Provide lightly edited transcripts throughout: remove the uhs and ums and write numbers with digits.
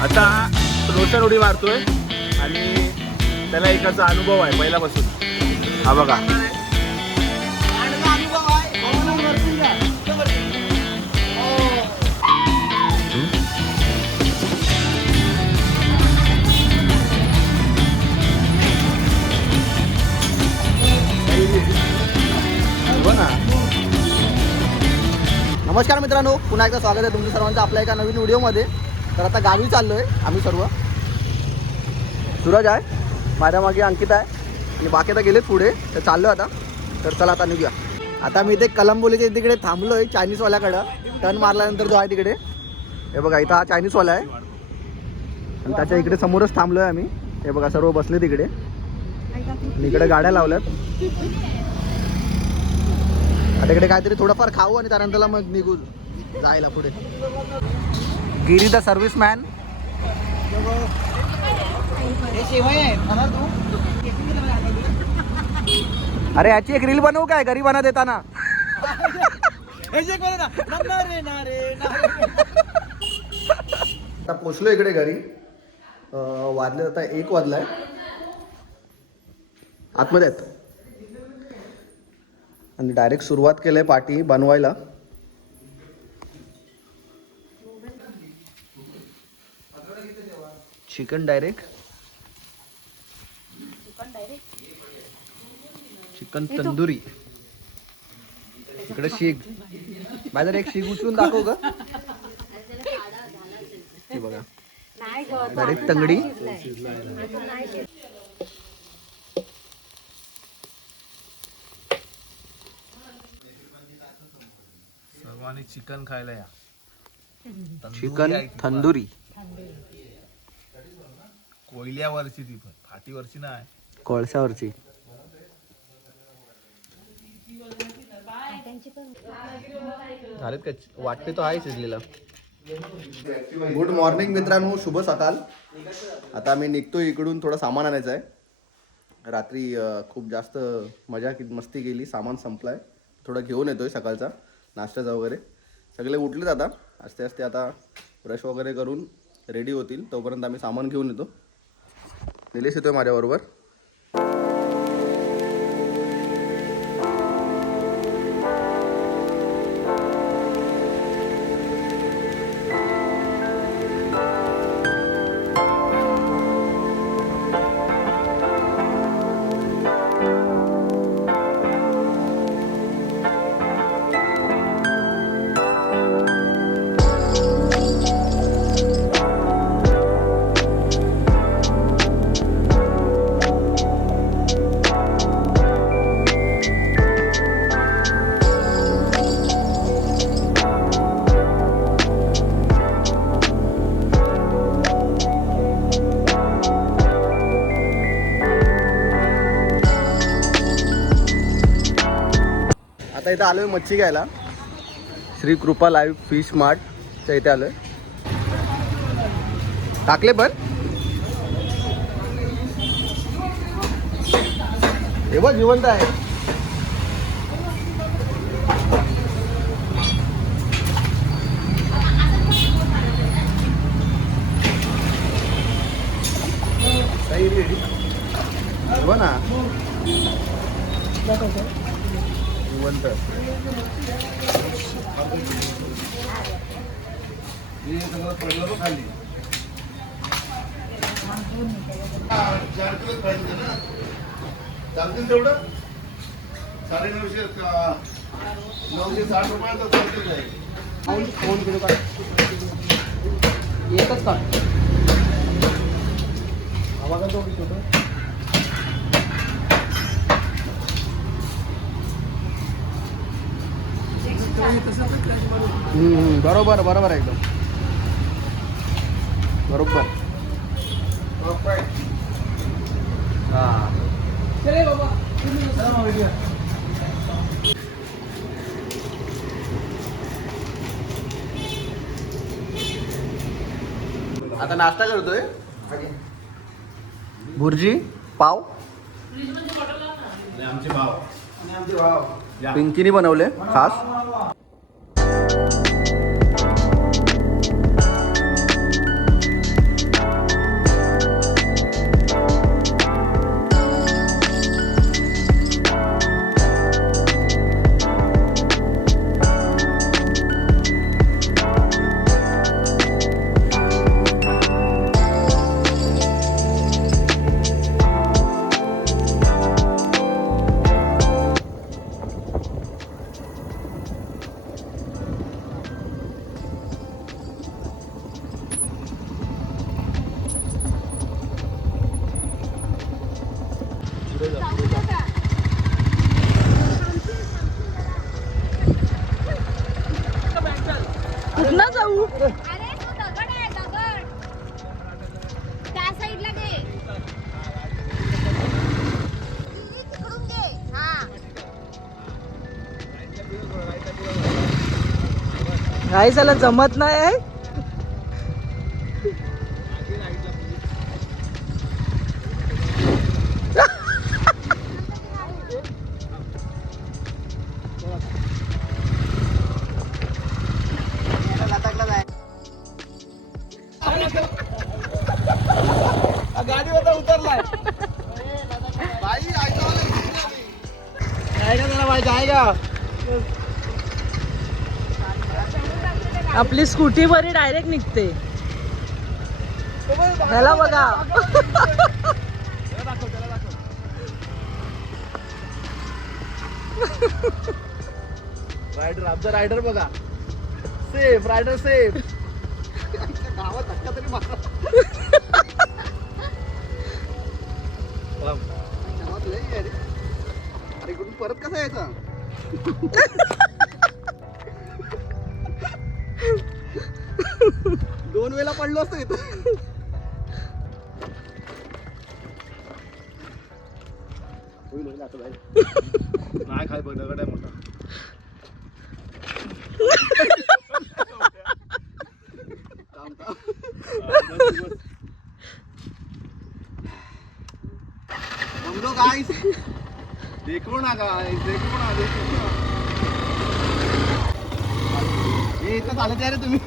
आता रोशन उडी मारतोय आणि त्याला एकाचा अनुभव आहे पहिल्यापासून. हा बघा नमस्कार मित्रांनो, पुन्हा एकदा स्वागत आहे तुमचं सर्वांचं आपल्या एका नवीन व्हिडिओमध्ये. तर आता गावी चाललो आहे आम्ही सर्व. सूरज आहे माझ्या मागे, अंकित आहे आणि बाकी आता गेलेत पुढे. तर चाललो आता. तर चला आता निघूया. आता मी इथे कलंबोलीच्या तिकडे थांबलो आहे चायनीजवाल्याकडं. टर्न मारल्यानंतर जो आहे तिकडे हे बघा, इथं हा चायनीजवाला आहे आणि त्याच्या इकडे समोरच थांबलो आहे आम्ही. हे बघा सर्व बसले तिकडे आणि इकडे गाड्या लावल्यात. आता इकडे काहीतरी थोडंफार खाऊ आणि त्यानंतरला मग निघू जायला पुढे. गिरी द सर्व्हिसमॅन. अरे याची एक रील बनवू काय गरीबांना देताना. आता पोचलो इकडे घरी. वाजले आता 1 वाजलाय. आतमध्ये आहेत आणि डायरेक्ट सुरुवात केली पार्टी बनवायला. Chicken direct, chicken tandoori. इकडे शीख माझ्या एक शीख उचलून दाखव ग. बघा डायरेक्ट तंगडी. सर्वांनी चिकन खायला या. चिकन तंदुरी. कोयल्यावरची ती पण फाटीवरची नाही, कोळशावरची. झालेत का? वाटते तो आहे शिजलेला. गुड मॉर्निंग मित्रांनो, शुभ सकाळ. आता मी निघतो इकडून. थोडं सामान आणायचं आहे. रात्री खूप जास्त मस्ती केली. सामान संपलाय. थोडं घेऊन येतोय सकाळचा नाश्त्याचा वगैरे. सगळे उठलेत आता. आस्ते आस्ते आता ब्रश वगैरे करून रेडी होतील. तोपर्यंत आम्ही सामान घेऊन येतो. निलेश येतोय माझ्याबरोबर. आता इथं आलोय मच्छी घ्यायला. श्री कृपा लाईव्ह फिश मार्टच्या इथे आलोय. टाकले पण हे बघ जिवंत आहे. बघ ना जिवंत. खाली चालतील तेवढं 950 960 रुपयाचं चालतील आहे. फोन किलो का एकच का आवाज तो छोटं. बरोबर बरोबर एकदम बरोबर. हां चले बाबा. आता नाश्ता करतोय. भुर्जी पाव आणि आमचे भाव या. पिंकीने बनवले खास. कुठं जाऊ? अरे तो दगड आहे दगड त्या साईडला घे तिकडून घे हा काय झालं जमत नाही. गाडीवर उतरलाय बाई आपली स्कूटी बरी डायरेक्ट निघते. ह्याला बघा. रायडर आमचा रायडर बघा. Safe rider safe. गावात धक्का तरी मारा. गावात लय आहे रे. अरे कुठून परत कसा यायचा. दोन वेळा पडलो असतो इथं. होईल आता जाईल. नाही खाय बघ दगड आहे मोठा. समजो गाईस. देखो ना काय देखो ना. हे इथं चालत आहे रे तुम्ही.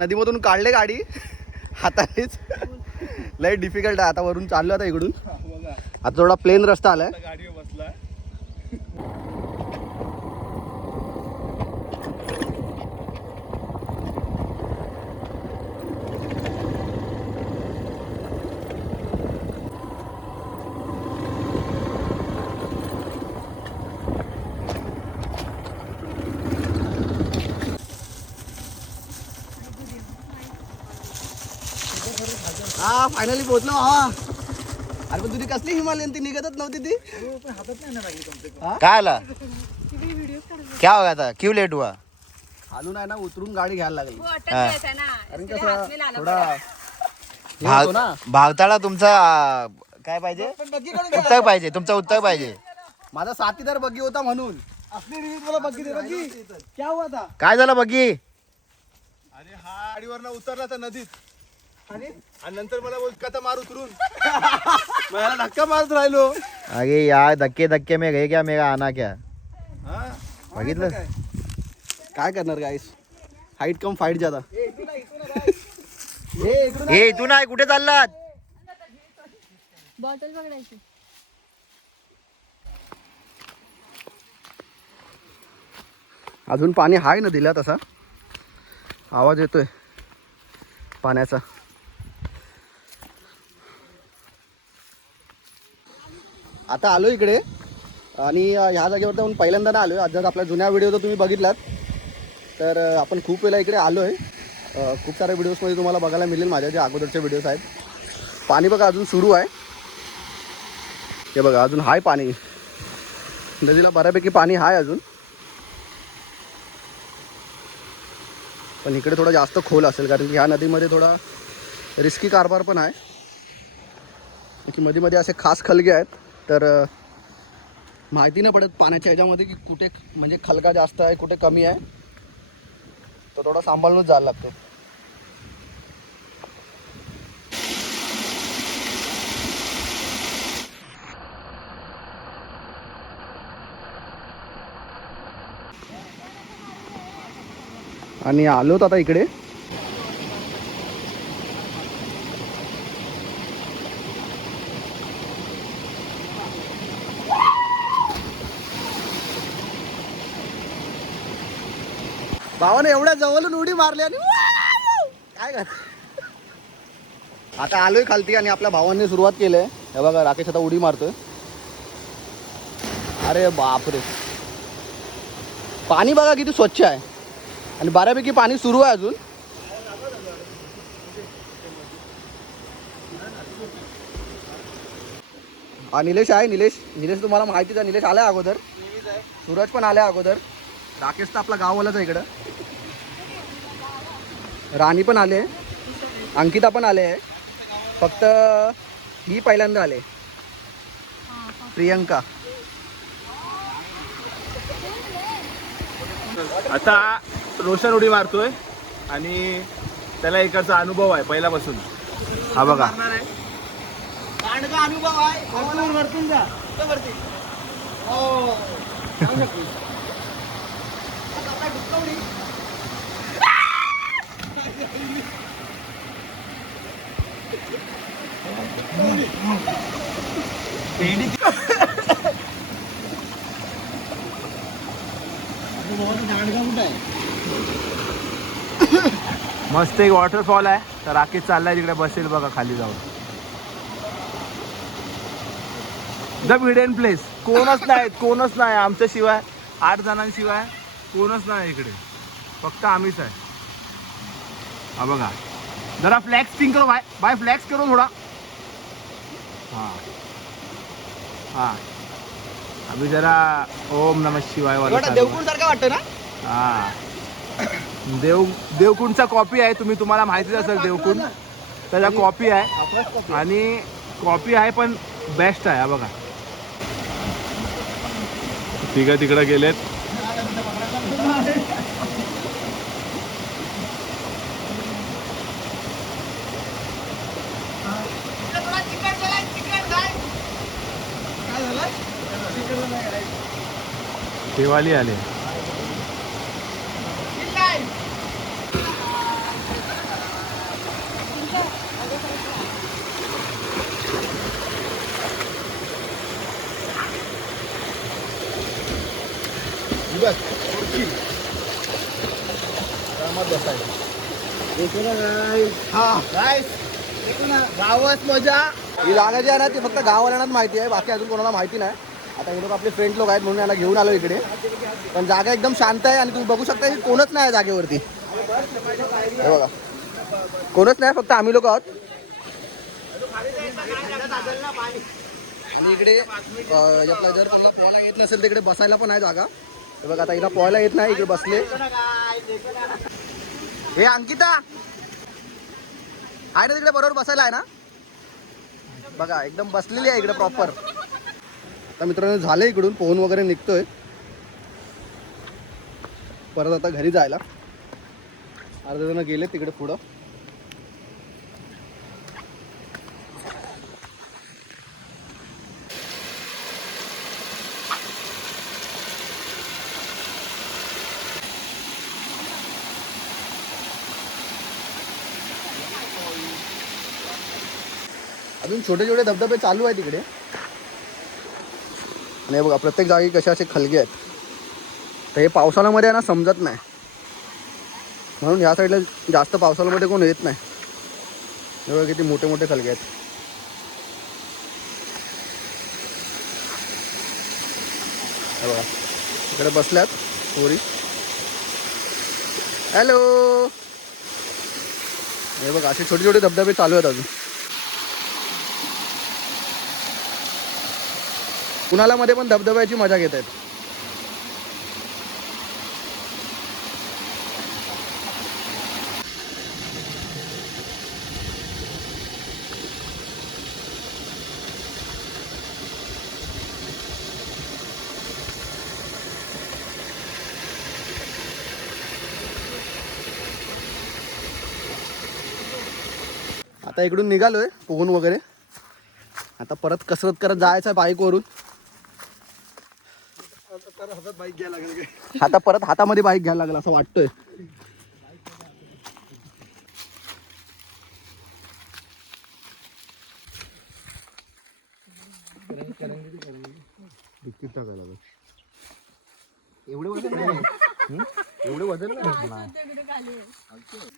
नदीमधून काढले गाडी हातानेच. लय डिफिकल्ट आहे. आता वरून चाललो आता इकडून. आता थोडा प्लेन रस्ता आलाय. गाडीवर बसला. हा फायनली पोहोचलो भावा. अरे पण तुझी कसली हिमालयन ती निघतच नव्हती ती. काय आला क्या होगा था क्यों लेट हुआ खालून आहे ना उतरून गाडी घ्यायला लागली. अटक हा. घ्यायचा ना कारण इसलिए कसं हाथ में लाला थोडा पड़ा. हे होतो ना. भावताळा तुमचा काय पाहिजे उत्तर पाहिजे तुमचा उत्तर पाहिजे. माझा साथीदार बग्गी होता म्हणून. क्या हुआ था. काय झालं बघी आणि हा गाडीवरनं उतरला तर नदीत. आणि नंतर मला बोल कथा मार उतरून. मला धक्का मारत राहिलो. अरे यार धक्के धक्के में गए क्या मेरा आना क्या हा बघितलं. काय करणार गाईस. हाईट कम फाईट जाता. हे तू नाही कुठे चाललात. बॉटल पकडायची. अजून पाणी हाय ना दिला तसा. आवाज येतोय पाण्याचा. आता आलो इकडे आणि ह्या जागेवर तर पहिल्यांदा ना आलो. आज आपल्या जुन्या व्हिडिओ तर तुम्ही बघितलात. तर आपण खूप वेळा इकडे आलो आहे. खूप साऱ्या व्हिडिओजमध्ये तुम्हाला बघायला मिळेल माझ्या जे अगोदरचे व्हिडिओज आहेत. पाणी बघा अजून सुरू आहे. हे बघा अजून हाय पाणी. नदीला बऱ्यापैकी पाणी हाय अजून. पण इकडे थोडा जास्त खोल असेल कारण की ह्या नदीमध्ये थोडा रिस्की कारभार पण आहे. की मध्ये असे खास खलगे आहेत. तर माहिती नाही पडत पाण्याच्या ह्याच्यामध्ये की कुठे म्हणजे खलगा जास्त आहे कुठे कमी आहे. तो थोडा सांभाळूनच जायला लागतो. आणि आलोत आता इकडे. भावाने एवढ्या जवळून उडी मारली आणि काय कर. आता आलोय खालती आणि आपल्या भावांनी सुरुवात केली आहे. हे बघा राकेश आता उडी मारतोय. अरे बापरे, पाणी बघा किती स्वच्छ आहे आणि बऱ्यापैकी पाणी सुरू आहे अजून. हा निलेश आहे. निलेश तुम्हाला माहितीच आहे. निलेश आलाय अगोदर. सूरज पण आलाय अगोदर. राकेश तर आपला गाववालाच आहे इकडं. राणी पण आले, अंकिता पण आले आहे. फक्त ही पहिल्यांदा आले, प्रियंका. आता रोशन उडी मारतोय आणि त्याला इकडचा अनुभव आहे पहिल्यापासून. हा बघा अनुभव आहे. मस्त एक वॉटरफॉल आहे. तर राकेश चाललाय तिकडे, बसेल बघा खाली जाऊन. The hidden place. कोणच नाही आमच्याशिवाय, 8 जणांशिवाय कोणच नाही इकडे, फक्त आम्हीच आहे. हा बघा, जरा फ्लॅक्सिंग करो बाय फ्लॅक्स करो थोडा. हा अभी जरा ओम नमः शिवाय वाला देवकुंड सारखं वाटतं ना. हा देवकुंडचा कॉपी आहे. तुम्हाला माहितीच असेल देवकुंड, त्याचा कॉपी आहे. आणि कॉपी आहे पण बेस्ट आहे. हा बघा तिकडे गेलेत. देवाली आले. गावात मजा. ही जागा जी आहे ना ती फक्त गाववाल्यांनाच माहिती आहे, बाकी अजून कोणाला माहिती नाही. आता हे लोक आपले फ्रेंड लोक आहेत म्हणून यांना घेऊन आलो इकडे. पण जागा एकदम शांत आहे आणि तुम्ही बघू शकता की कोणच नाही जागेवरती. हे बघा कोणच नाही, फक्त आम्ही लोक आहोत. आणि इकडे आपला जर त्यांना पोहायला येत नसेल तिकडे बसायला पण आहे जागा. हे बघा आता हिला पोहायला येत नाही, इकडे बसले. हे अंकिता आहे ना तिकडे बरोबर बसायला आहे ना. बघा एकदम बसलेली आहे इकडे प्रॉपर. आता मित्रांनो झालं इकडून पोहून वगैरे निघतोय परत आता घरी जायला. अर्धा जण गेले तिकडे पुढं. अजून छोटे छोटे धबधबे चालू आहे तिकडे. आणि बघा प्रत्येक जागी कशा असे खलगे आहेत. तर हे पावसाळ्यामध्ये ना समजत नाही, म्हणून ह्या साईडला जास्त पावसाळ्यामध्ये कोण येत नाही. हे बघा किती मोठे मोठे खलगे आहेत. हे बघा इकडे बसल्यात पोरी. हॅलो. हे बघा असे छोटे छोटे धबधबे चालू आहेत अजून. उन्हाळ्यामध्ये पण धबधब्याची मजा घेत आहेत. आता इकडून निघालोय पोहून वगैरे. आता परत कसरत करत जायचं आहे बाईकवरून. आता परत हातामध्ये बाईक घ्यायला लागला असं वाटतंय. एवढे वजन नाही. एवढे वजन नाही.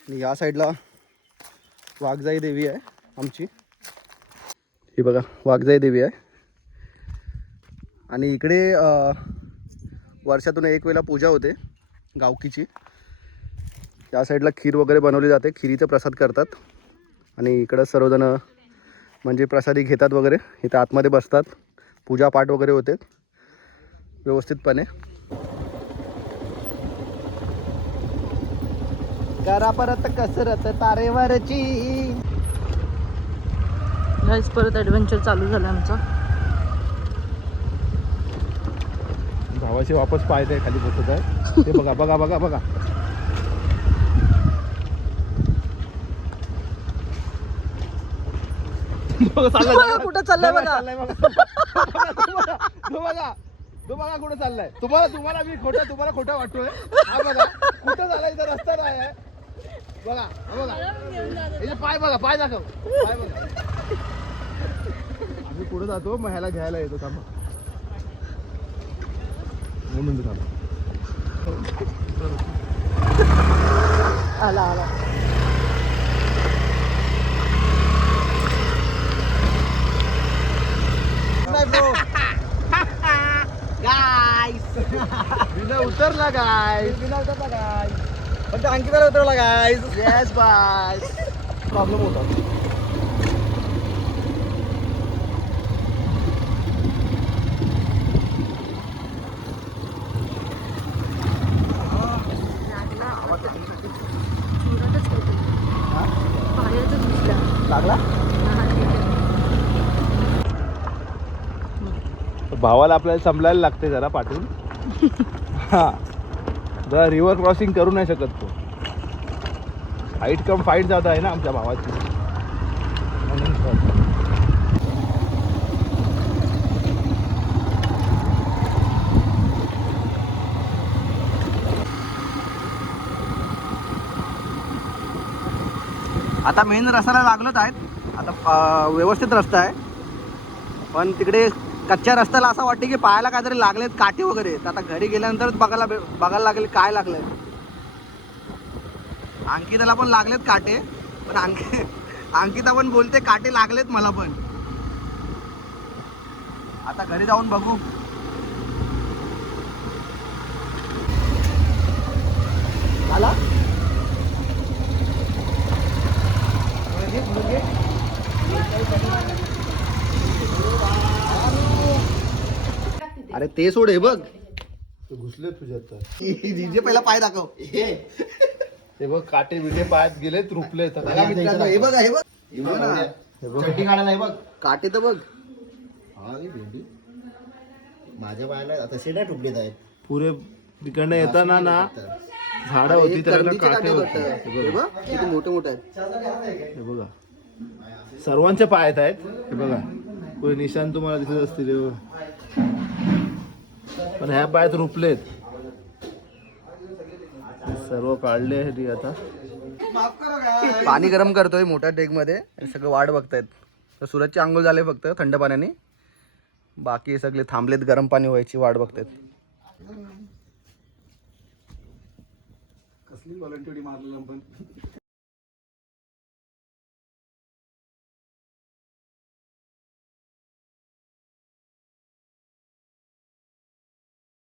आणि या साईडला वाघजाई देवी आहे आमची. ही बघा वाघजाई देवी आहे. आणि इकडे वर्षातून एक वेळेला पूजा होते गावकीची. या साईडला खीर वगैरे बनवली जाते. खिरीचा प्रसाद करतात. आणि इकडं सर्वजण म्हणजे प्रसादी घेतात वगैरे. इथं आतमध्ये बसतात. पूजापाठ वगैरे होते व्यवस्थितपणे. करा परत कसरत तारेवरची. गाईस परत ॲडव्हेंचर चालू झालं आमचा. भावाचे वापस पाय खाली बसत आहे. ते बघा बघा बघा बघा. कुठं चाललंय बघा. तो बघा कुठं चाललाय. तुम्हाला मी तुम्हाला खोटं वाटतोय. हा बघा कुठं चाललाय. इथं रस्ता नाही आहे. बघा हा बघा. हे पाय बघा. पाय दाखव. पाय बघा. आम्ही पुढे जातो मग ह्याला घ्यायला येतो. थांबा म्हणून थांबा. आला आला. उतरला गाय. पण ते अंकिताला उतरला गाय. Yes bye. प्रॉब्लेम होता. लागला. भावाला आपल्याला समजायला लागते जरा पाठवून. हा जरा रिव्हर क्रॉसिंग करू नाही शकत तो. हाईट कम फाईट जात आहे ना आमच्या भावाची. म्हणून आता मेन रस्त्याला लागलोच आहेत. आता व्यवस्थित रस्ता आहे. पण तिकडे कच्च्या रस्त्याला असं वाटते की पायाला काहीतरी लागलेत काठी वगैरे. तर आता घरी गेल्यानंतरच बघायला लागेल काय लागलंय. अंकिताला पण लागलेत काटे. पण अंकिता पण बोलते काटे लागलेत मला पण. आता घरी जाऊन बघू. आला अरे ते सोड. हे बघ घुसले तुझ्यात. डीजे पहिला पाय दाखव. ते बघ काटे बिटे पायात गेले रुपले. हे बघा हे बघ. हे बघ ना. चड्डी काढा नाही बघ. काटे तर बघ. हा रे भेंडी माझ्या पायाला तसे नाही टुकलेत आहेत. पुरे तिकडनं येताना ना झाडं होती त्याला काटे होते. हे बघ किती मोठे मोठे आहेत. हे बघा सर्वांच्या पायात आहेत. हे बघा कोणी निशाण तुम्हाला दिसत असतील. हे बघा. पण ह्या पायात रुपलेत. सर्व काढले आहेत आता. पाणी गरम करतोय मोठ्या डेग मध्ये. सगळं वाट बघतायत. तर सूरजची आंघोळ झाले फक्त थंड पाण्याने. बाकी सगळे थांबलेत गरम पाणी व्हायची वाट बघतायत. कसली व्हॉलंटिअरी मारलेला पण.